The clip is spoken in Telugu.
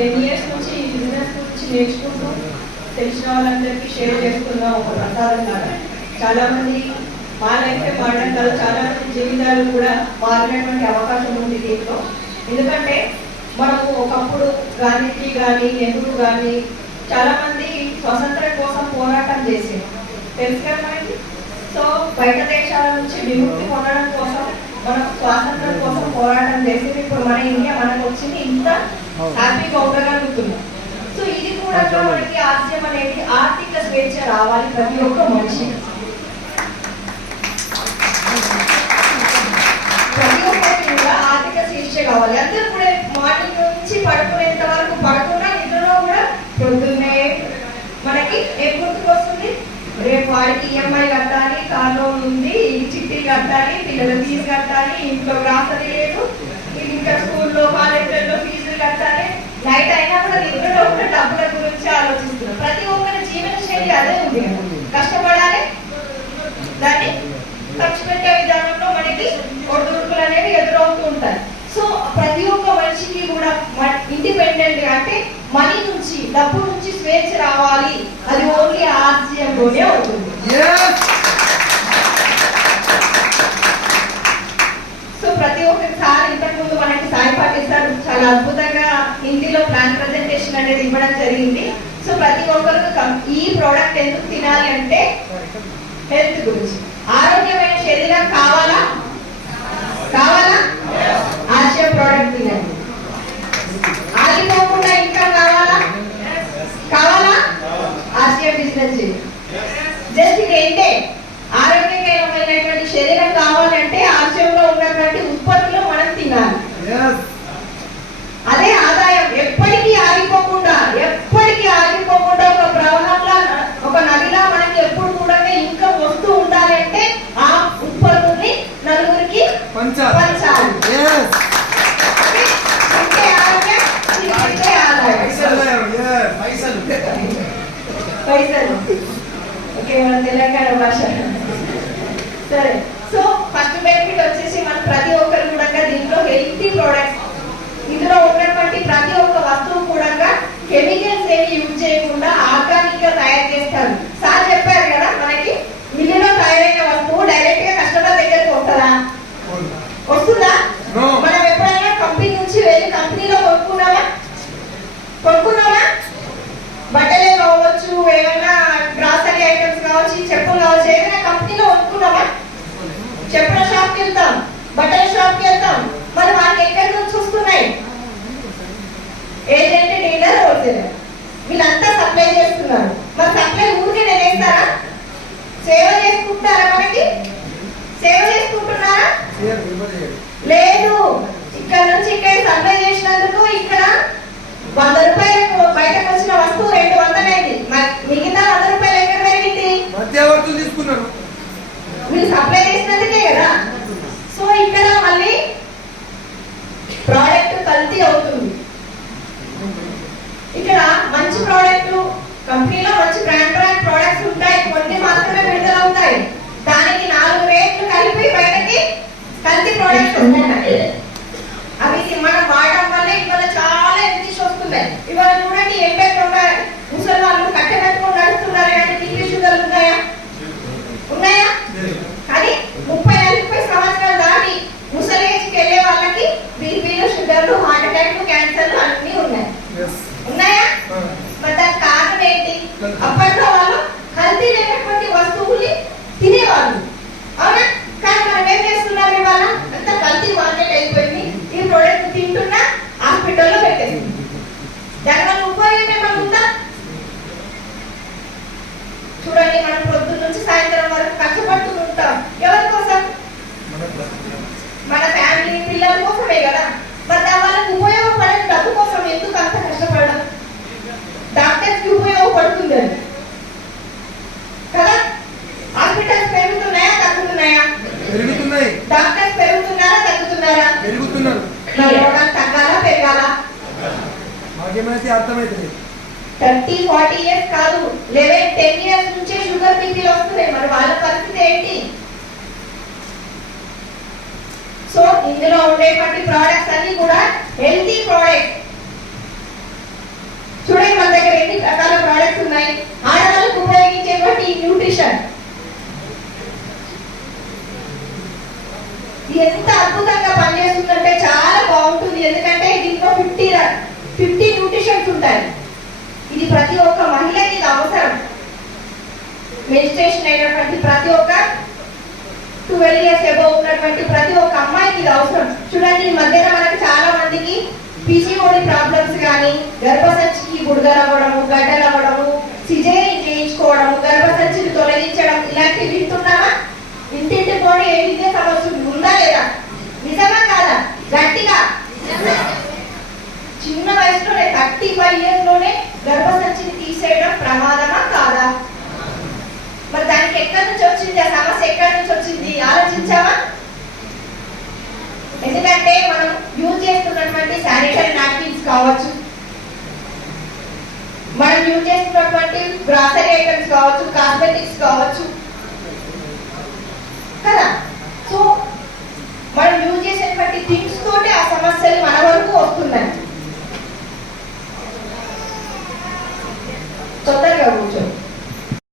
10 years నుంచి ఈ బిజినెస్ గురించి నేర్చుకుంటూ తెలిసిన వాళ్ళందరికీ షేర్ చేస్తున్న ఒక ప్రసాదం లాగా చాలామంది మా లైఫే మారడం కాదు, చాలామంది జీవితాలు కూడా మారినటువంటి అవకాశం ఉంది దీంట్లో. ఎందుకంటే మనము ఒకప్పుడు గాంధీజీ కానీ నెహ్రూ కానీ చాలామంది స్వతంత్రం కోసం పోరాటం చేసేది తెలుసు కదా మనకి. సో బయట దేశాల నుంచి విముక్తి పొందడం కోసం మనం స్వాతంత్రం కోసం పోరాటం చేసేది. ఇప్పుడు మన ఇండియా మనకు వచ్చింది, ఇంత హ్యాపీగా ఉండగలుగుతున్నాం. సో ఇది కూడా మనకి ఆశయం అనేది ఆర్థిక స్వేచ్ఛ రావాలి ప్రతి ఒక్క మనిషి. ప్రతి ఒక్కరికి కూడా ఆర్థిక స్వేచ్ఛ కావాలి. అందరూ కూడా మార్నింగ్ నుంచి పడుకునేంత వరకు పడుకున్నా నిద్రలో కూడా పొద్దున్నే మనకి ఏం గుర్తుకొస్తుంది, రేపు వాడికి ఈఎంఐ కట్టాలి, కార్ లోన్ ఉంది, చిట్టి కట్టాలి, పిల్లల ఫీజు కట్టాలి, ఇంట్లో గ్రాసరీ లేదు, ఇంకా స్కూల్లో కాలేజీలలో ఫీజులు కట్టాలి. నైట్ అయినా కూడా నిద్రలో కూడా డబ్బుల గురించి ఆలోచిస్తున్నాం. ప్రతి ఒక్కరి జీవన శైలి అదే ఉంది కదా, కష్టపడాలి, దాన్ని ఖర్చు పెట్టే విధానంలో మనకి ఒడిదుడుకులు అనేవి ఎదురవుతూ ఉంటాయి. సో ప్రతి ఒక్క మనిషికి కూడా ఇండిపెండెంట్ గా అంటే మనీ నుంచి డబ్బు నుంచి స్వేచ్ఛ రావాలి. అది ఓన్లీ ఆర్జీఎంలోనే అవుతుంది. సో ప్రతి ఒక్కరి సార్ ఇంతకు ముందు మనకి సాయి పాటిల్ సార్ చాలా అద్భుతంగా హిందీలో ప్లాన్ ప్రజెంటేషన్ అనేది ఇవ్వడం జరిగింది. సో ప్రతి ఒక్కరికి ఈ ప్రోడక్ట్ ఎందుకు తినాలి అంటే హెల్త్ గురించి. ఆరోగ్యమైన శరీరం కావాలా కావాలా ఆశయ ప్రోడక్ట్ తినండి. ఆగిపోకుండా ఇంకా కావాలా కావాలా ఆశయ బిజినెస్ చేయండి. జస్ట్ ఇది ఏంటే ఆరోగ్యకరమైనటువంటి శరీరం కావాలంటే ఆశయంలో ఉన్నటువంటి ఉత్పత్తులు మనం తినాలి. అదే ఆదాయం ఎప్పటికీ ఆగిపోకుండా ఒక ప్రవాహంలా ఒక నదిలా మనకి ఎప్పుడు కూడా ఇంకా వస్తూ ఉండాలి అంటే ఆ ఉత్పత్తుల్ని నలుగురికి పంచాలి. పైసలు ఓకే, మన తెలంగాణ భాష. సరే, సో ఫస్ట్ బెనిఫిట్ వచ్చేసి మనం ప్రతి ఒక్కరు కూడా దీంట్లో హెల్తీ ప్రోడక్ట్స్, ఇందులో ఉన్నటువంటి ప్రతి ఒక్క వస్తువు కూడా కెమికల్స్ ఏమి యూజ్ చేయకుండా ఆర్గానిక్ గా తయారు చేస్తారు. సార్ చెప్పారు కదా, మనకి మిల్లులో తయారైన వస్తువు డైరెక్ట్ గా కస్టమర్ దగ్గరికి వస్తుందా? వస్తుందా? మనం ఎప్పుడైనా కంపెనీ నుంచి వెళ్ళి కంపెనీలో కొనుక్కున్నామా? బట్టలే కావచ్చు, ఏమైనా గ్రాసరీ ఐటమ్స్ కావచ్చు, చెప్పులు కావచ్చు, ఏమైనా కంపెనీలో కొనుక్కున్నామా? చెప్పుల షాప్కి వెళ్తాం, బట్టల షాప్కి వెళ్తాం, మరి మనకి ఎక్కడి నుంచి వస్తున్నాయి? ఏజెంట్, డీలర్, హోల్సేలర్ వీళ్ళంతా సప్లై చేస్తున్నారు. మరి సప్లై ఊరికే చేస్తారా? సేవ చేసుకుంటారా? మనకి సేవ చేసుకుంటున్నారా? లేదు. ఇక్కడ నుంచి ఇక్కడ సప్లై చేసినందుకు ఇక్కడ 100 రూపాయలకు బయటకు వచ్చిన వస్తువు 200 అయింది. మిగతా 100 రూపాయలు ఎక్కడ పెరిగింది? మధ్యవర్తులు తీసుకున్నారు. మీరు సప్లై చేసినందుకే కదా. సో ఇక్కడ మళ్ళీ ప్రోడక్ట్ కల్తీ అవుతుంది. ఇక్కడ మంచి ప్రోడక్ట్ కంపెనీలో మంచి బ్రాండ్ ప్రోడక్ట్స్ ఉంటాయి, కొన్ని మాత్రమే విడుదలవుతాయి. దానికి 4 రేట్లు కలిపి బయటకి కల్తీ ప్రోడక్ట్స్ ఉంటాయి. అవి మనం వాడడం వల్ల ఇవాళ చాలా ఎన్నిష్ వస్తున్నాయి. ఇవాళ చూడండి, ఎంపేట ముసలి వాళ్ళు కట్టెట్టుకుని నడుస్తున్నారు, కానీ టీవీ షుగర్లు ఉన్నాయా? కానీ 30-40 సంవత్సరాలు దాటి ముసలి ఏజ్కి వెళ్ళే వాళ్ళకి బీపీలు, షుగర్లు, హార్ట్ అటాక్లు, క్యాన్సర్లు అన్ని ఉన్నాయా? మరి దానికి కారణం ఏంటి? అప్పట్లో వాళ్ళు కల్తీ లేనటువంటి వస్తువుల్ని తినేవాళ్ళు, అవునా? కానీ మనం ఏం చేస్తున్నాం, ఇవాళ అంతా కల్తీ మార్కెట్ అయిపోయింది. ఈ ప్రోడక్ట్ తింటున్నా హాస్పిటల్లో పెట్టేస్తుంది. దానివల్ల ఉపయోగం ఏమైనా ఉందా? చూడండి, మనం పొద్దున్న నుంచి సాయంత్రం వరకు కష్టపడుతూ ఉంటాం. ఎవరి కోసం? మన ఫ్యామిలీ, పిల్లల కోసమే కదా. మరి దాని వాళ్ళకి ఉపయోగపడే డబ్బు కోసం ఎందుకు అంత కష్టపడడం? డాక్టర్స్ కి ఉపయోగపడుతుంది కదా. హాస్పిటల్స్ పెరుగుతున్నాయా తగ్గుతున్నాయా? పెరుగుతున్నాయి. డాక్టర్స్ పెరుగుతున్నారా తగ్గుతున్నారా? పెరుగుతున్నారు. రోగాలు తగ్గాలా పెరగాలా? అర్థమైతే 30-40 ఇయర్స్ కాదు, 11-10 ఇయర్స్ నుంచే షుగర్, బీపీలు వస్తున్నాయి. మరి వాళ్ళ పరిస్థితి ఏంటి? సో ఇందులో ఉండేటువంటి ప్రోడక్ట్స్ అన్ని కూడా హెల్తీ ప్రోడక్ట్స్. ఎంత అద్భుతంగా పనిచేస్తుందంటే చాలా బాగుంటుంది. ఎందుకంటే దీంట్లో 50 న్యూట్రిషన్స్ ఉంటాయి. ఇది ప్రతి ఒక్క మహిళకి ఇది అవసరం. మెన్స్ట్రుయేషన్ అయినటువంటి ప్రతి ఒక్క 12 years అబౌవ్ ఉన్నటువంటి ప్రతి ఒక్క అమ్మాయికి ఇది అవసరం. చూడండి, ఈ మధ్యన మనకు చాలా మందికి పిసిఓడి ప్రాబ్లమ్స్ కానీ, గర్భసంచికి బుడగలు అవ్వడము, గడ్డలు అవ్వడము, సిజేరియన్ చేయించుకోవడము, గర్భసంచిని తొలగించడం, ఇలాంటివి వింటున్నామా? ఇంటింటి పోటీ ఏ విద్య సమస్య ఉందా లేదా? నిజమా కాదా? గట్టిగా. చిన్న వయసులోనే 35 years లోనే గర్భసంచిని తీసేయడం ప్రమాదమా కాదా? మరి దానికి ఎక్కడి నుంచి వచ్చింది? ఆ సమస్య ఎక్కడి నుంచి వచ్చింది ఆలోచించామా? ఎందుకంటే మనం యూజ్ చేస్తున్నటువంటి శానిటరీ నాప్కిన్స్ కావచ్చు, మనం యూజ్ చేస్తున్నటువంటి గ్రాసరీ ఐటమ్స్ కావచ్చు, కాస్మెటిక్స్ కావచ్చు కదా.